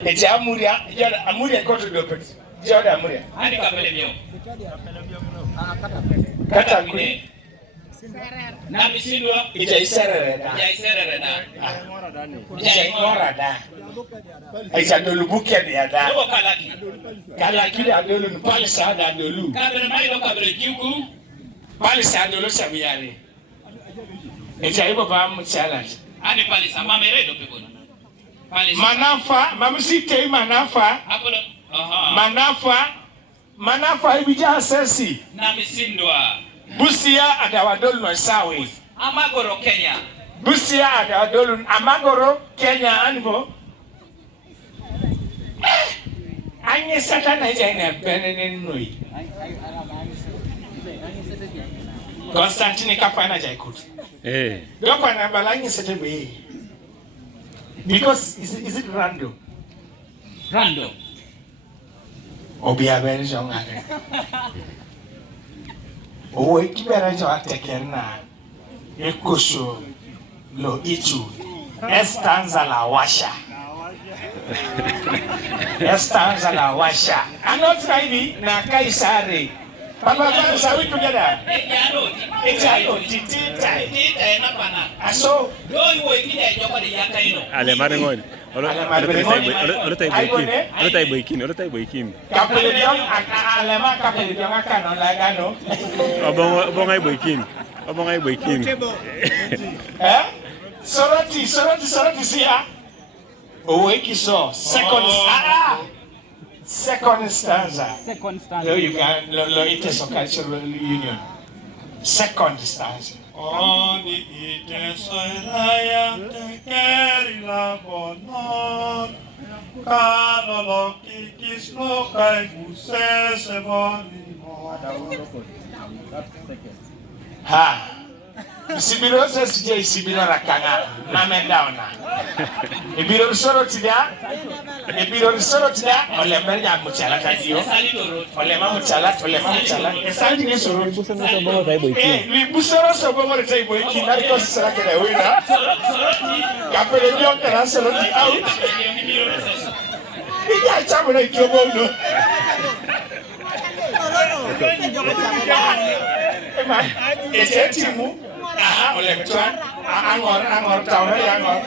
It's Amuria got to do it. Jordan Amuria. Ani kapelebio. Kata kuni. Na misindwa. Ija iserere da. Ija ingora da. Ija dolubuke ni ada. Lobo kalaki. Kalaki da dolu palisa da dolu. Kabere mai lo kabere jiku. Palisa dolu sabiyari. Ija ibo ba mu challenge. Ani palisa mamere do pekoni. Manafa, mamusite manafa. Apolo. Manafa ibija sesi. Na misindwa. Busia adawadolu no sawe. Amagoro Kenya. Busia adawadolu Amagoro Kenya anbo. Anye satana jana benene noi. Constantine kapana jaikut. Don't find balanye setebe. Because is it random? Random. Obia very young. Oh, ikibera jo atekerna. Ekosho lo itu. Estanza la washa. Estanza la washa. Anot raibi na kaisare. Papa bansa we together. Ejalo titita na pana. Aso Yo iwo ikide joko de yakaino. Ale mare ngoni. Olo tai boikin. Kapeledion alema kapeledion akano lagano. Obong ai boikin. Soroti sia. Oweki so. Second stanza. Lo Iteso Cultural Union. Second stanza. On the Iteso Raya te keri la bonon. Kalolo kikis lo kai guse se boni mo. Ha. Isibiro se sije isibiro rakanga. Mame dauna. Ibiro soro tida. Ole merja muchala tadio. Ole muchala. Esandi ne soro. Li busoro so bomo re tai boiki na ko sara ke da wina. Kapele dio kana soro di out. Ija chamu na kiobo no. Ese timu. Ole mtwan. Angor tawo ya angor.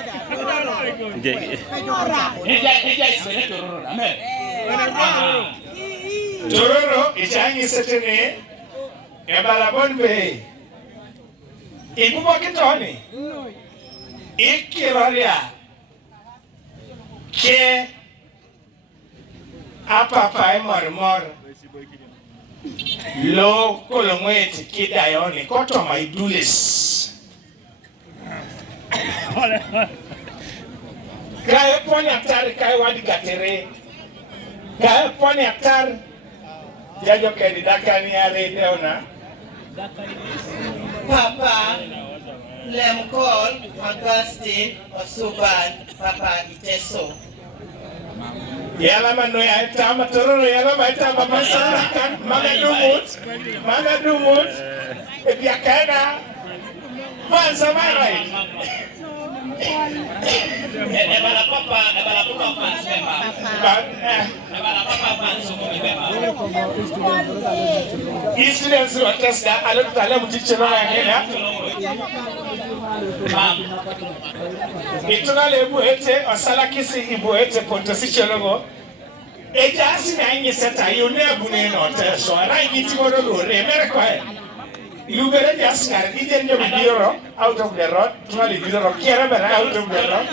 Ija isere tororo. Amen. Tororo ijangi setene. Ebalabon be. Ibumo kitoni. Ikiroria. Ke apapa Emorimori. Lo kolomweti kidayoni koto maidulis. Kaya poni atari kaya wadi gatere. Kaya poni atari. Jajo kedi dakani are deona. Papa Lemkol Augustine Osuban Papa Iteso. Yala mano ya etama tororo yala maitama masara kan mama dumut ebia kana manza marai Ebala papa pansema. Ebala papa pansomo beba. Students who attest that I look at them teacher here. Ituna lebu ete osala kisi ibu ete ponto si chologo. Eja asi na inye seta yone abune no teso. Ara ingiti mono lo re merko. You better just get it in your bureau out of the road. Tuna le bureau kera bera out of the road.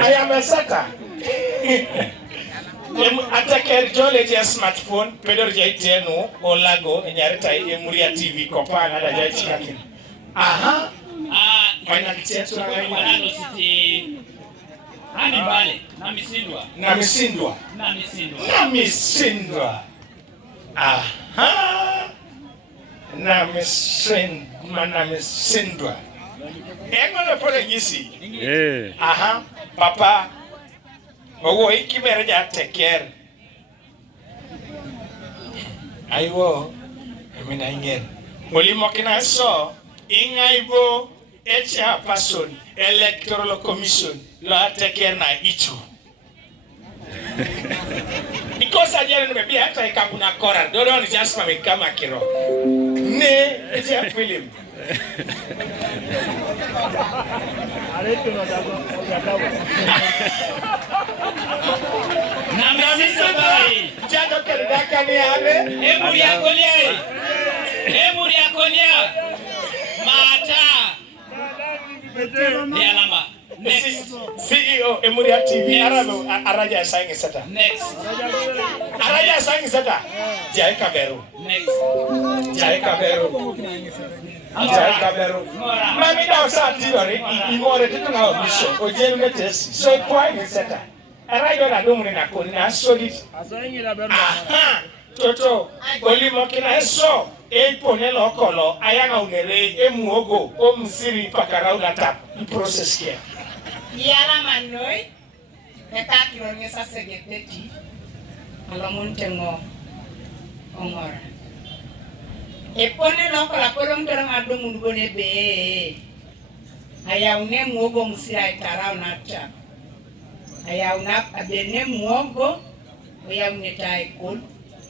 I am a setter. Attacker jole je smartphone pedor je tenu olago enyareta Emorimori TV kopa na da je chikakin. Aha. Wana kitatu na Wanano siti. Hani bale na misindwa. Aha. Na misindwa. Ego le pole ngisi. Aha. Papa. Owo ikibere ja teker. Aiwo. Emina ingen. Molimo kina so. Ingaibo. chairperson electoral commission lo ateke na icho. Because ajana maybe hata ikabuna kora dodo ni just kama kiro. Ne eja film. Na msisa bai. Jago kelidaka ni ave. Emuri akonia. Mata. Ni alama. Next. CEO Emorimori TV araja sangi sata. Next. Araja sangi sata. Jai Kaberu. Next. Jai Kaberu. Jai Kaberu. Mami da usati lori imore titu na obisho. Ojenu netesi. So kwa ni sata. Araja na domu na koni na solid. Aha. Toto. Olimo kina so. Ponelo okolo ayanga unere emuogo omsiri pakara ulata process kia. Yala manoi, kata kironya sa segepeti, alamun tengo ongora. Epone loko la kolong terang adu mundugone be. Ayaune muogo msira itarau nata. Ayauna abene muogo, ayaune taikul.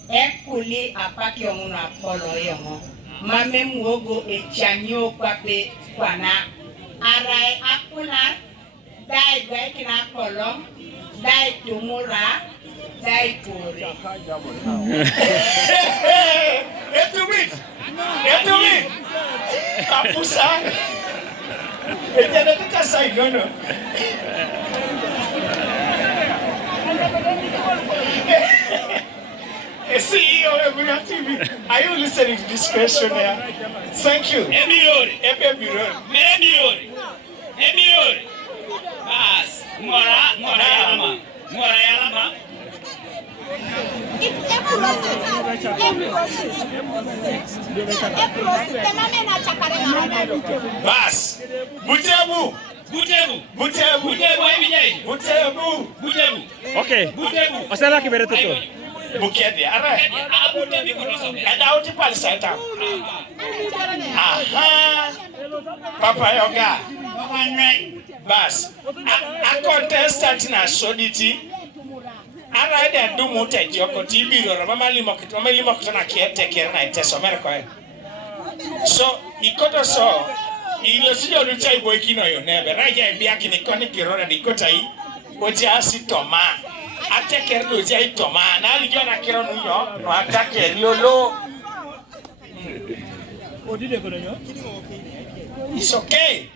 Ekuli apaki omuno apolo yongo. Mame muogo echanyo kwape kwana. Arai akular. Dai gwe kina kolom, dai tumura, dai kuri. Etu win. Kapusa. Ejana tika sai nono. CEO Emorimori TV, are you listening to this question here? Thank you. Emilori. Emilori. Bas, mora yalama. Bas, Butebu. Okay. Osala kibere toto. Bukedi, ara. Butebu konoso. Ada uti pali sata. Aha. Papa yoga. Bas. A contestant na shoditi. Ara ide do mute joko tibiro mama limo kitana kiete na Iteso America. So, ikoto so ilo siyo lucha ibo ikino yo nebe raja ibiaki ni koni kirona dikota hii oja asi toma ateke ndo oja hii toma na alijua na kironu yo no atake lolo. It's okay.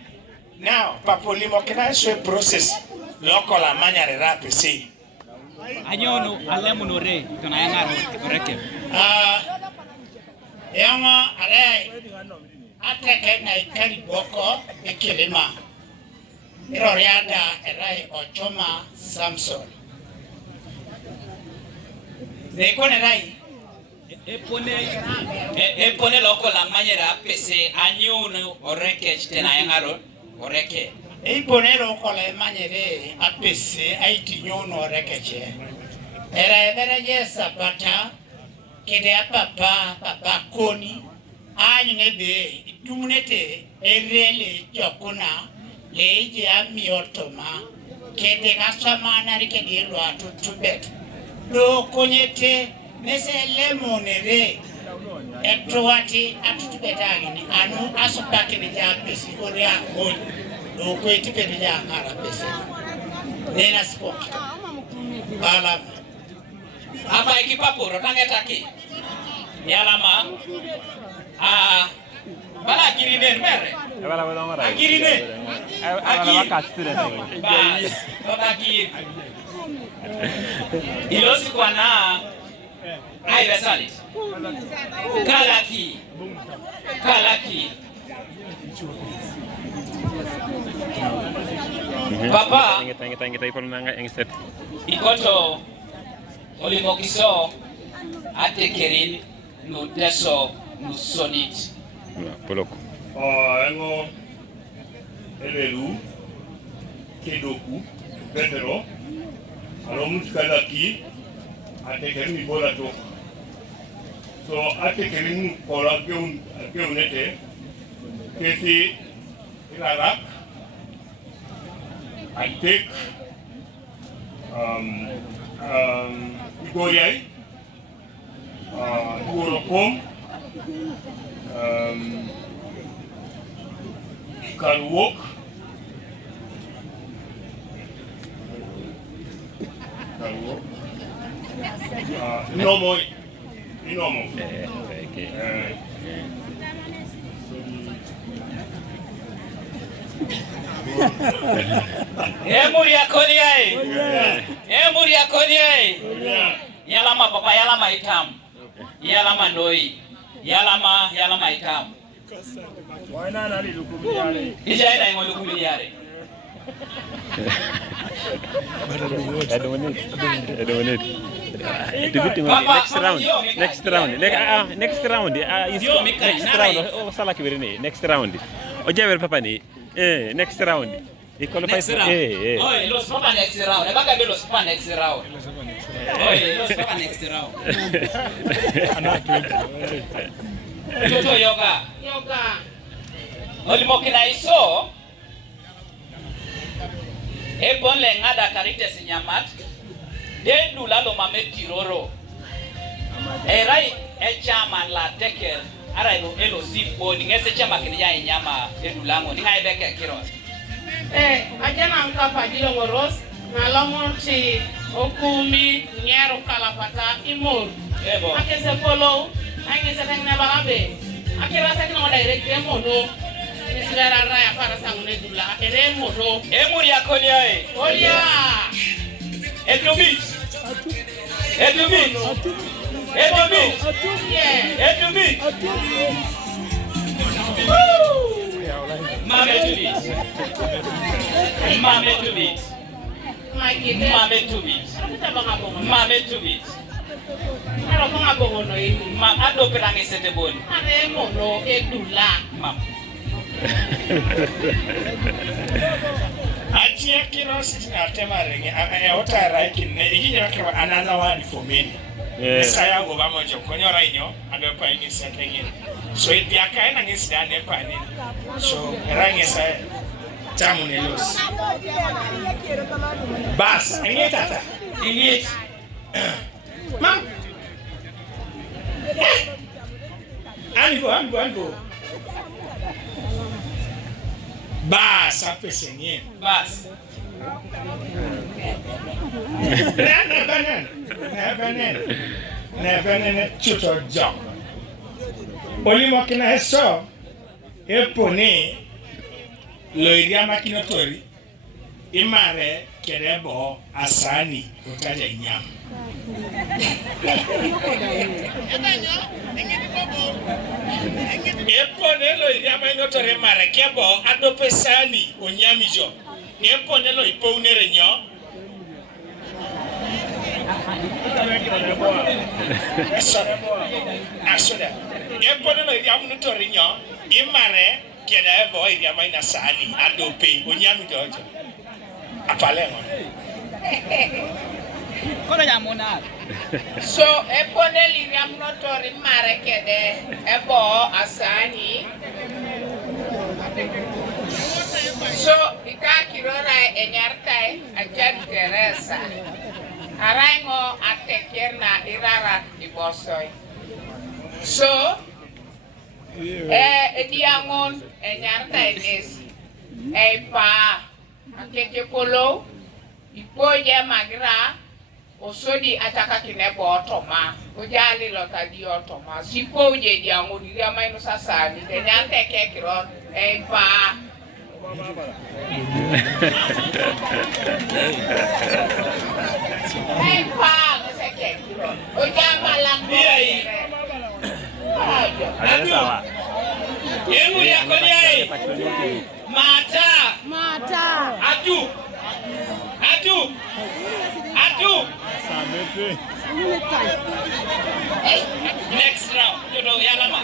Now, papolimo kena show process loko la manyare rapi si Anyono alemunore tunayanga oreke. Yama alai ateke na ikari boko ikilima iroriada erai ochoma Samson nekone rai Epone loko la manyera pese anyono oreke tunayanga oreke. iponero kola manyere apese aitinyono orekeche era evereje sabata kede papa koni anyu nebe dumunete erele jokuna leje amiotoma kede kasamana rikede lo atutubet do konyete nese lemonere etwati atutubetagini anu asopake ne japesi oria gol do kweti pede jangara pese nena sport bala Apa ikipapuro tangetaki. Yalama. Bala kirinen mere. Abala wala ngara. Akirine. Abala wakastire. Baba kiri. Ilosi kwa na aida salit. Kalaki. Papa. Thank you nanga engset. Ikoto olimokiso atekerin no deso no sonit. Poloko. Engo elelu kedoku petero alomutkalaki atekerin bola to so atekerin kola geunete kesi Irarak. I take Igoriai, Urokom, Karuok, Inomo. Emuria kodiai. Yalama papa yalama itam. Yalama noi. Yalama itam. Wana nali lukumiyare. Ijaida ingo lukumiyare. Next round. Next round. Ojavel papa ni. Next round. Next round. Oh, los papa next round. Ebaka be los papa next round. Oh, los papa next round. Toto yoga. Olimokina iso. Ebon le ngada karite sinyamat. Dendu lalo mameti roro. Erai chairman la teker. Ara elo sipo ngese chama kiniya inyama dendu lango ninga ebeke kiro. Ajana mkapa jilo ngoros na lomonti okumi nyero kalapata imor. Akese follow angese tengna balabe. Akira sekna direct emono. Nisira raya para sangune dula ere mono. Emuri akolia e. Olia. Edumi. Mame to beat. Ma ado perangi sete bon. Ane mono edula. Mam. Achia kiros atemarenge otara kinne iginya kwa another one for me. Saya go bamo jo konyo rainyo ado pa ingi setengin. So dia kaina ngi sidane pa ni. So rangi sa tamu ne los. Bas, ingi tata. Ingi. Mam. Ango. Bas, apesenye. Bas. Never chuto job. Olimo kina heso epone loiria makinotori imare kerebo asani utaja nyam. Epone loiria makinotori mare kebo adopesani onyamijo. Epone lo ipo unere nyo. Asoda. Epone lo iria makinotori nyo imare kerebo iria makina sani adope onyami dojo. Apalemo. Kono nyamuna. So epone liria mnotori mare kede ebo asani. So ikakirora enyartai ajad Teresa. Arango atekerna irara ibosoi. So ediangon enyartai is pa akeke polo ipoje magra osodi ataka kinebo otoma ojali lotadi otoma sipoje diangon dia maino sasani enyarte kekiro pa Mata. Atu. Next round. Dodo yalama.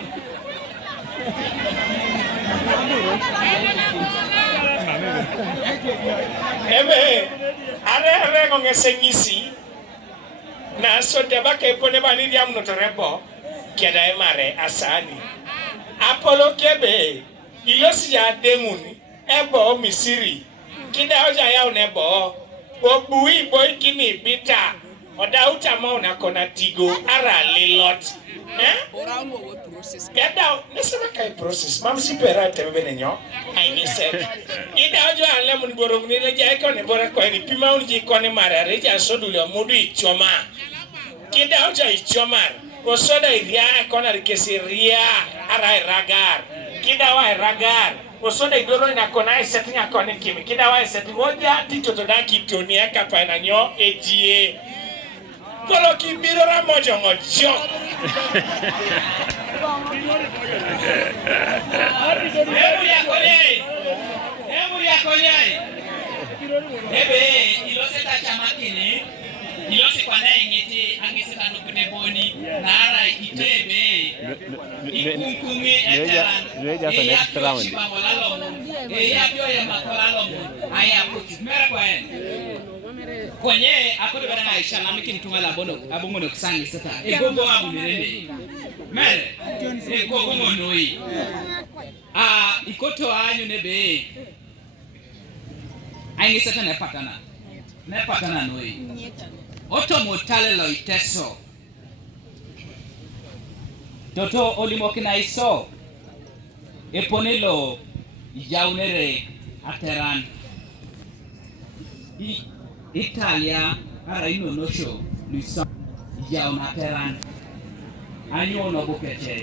Are ngongesenyisi na so debaka epone bani diam notorebo keda emare asani Apollo kebe ilosi ya demuni ebo Misiri kida oja ya unebo obui boy kini bita oda utama una kona tigo ara lilot get down nesema kai process mam si pera tebe nenyo I ni said ida ojo anle mun borong ni le jai ko ne bora ko ni pima un ji ko ne mara reja sodule modu ichoma kida ojo ichoma osoda iria ko na rikeseria ara ragar kida wa ragar osoda idoro ina kona setting akone kimi kida wa setting oja tito daki toni akapa na nyo ejie kolo ki biro ra mojo ngojo Hebu ya konye ebe iloseta chamakini ilosi kwa nae ngeti angisita nukune boni nara itebe ikunkumi eteran eyapyo ya makolalomu ayakuti mera kwa kwenye akodi bada nga isha namikini tungala abongono kusangi sata egogo abu mirende mere egogo monoi ikoto anyu nebe aingi sata nepatana noi oto motale lo iteso toto olimokina iso eponelo jaunere ateran Italia ara ino nosho luisa jauna ateran anyo no bokeche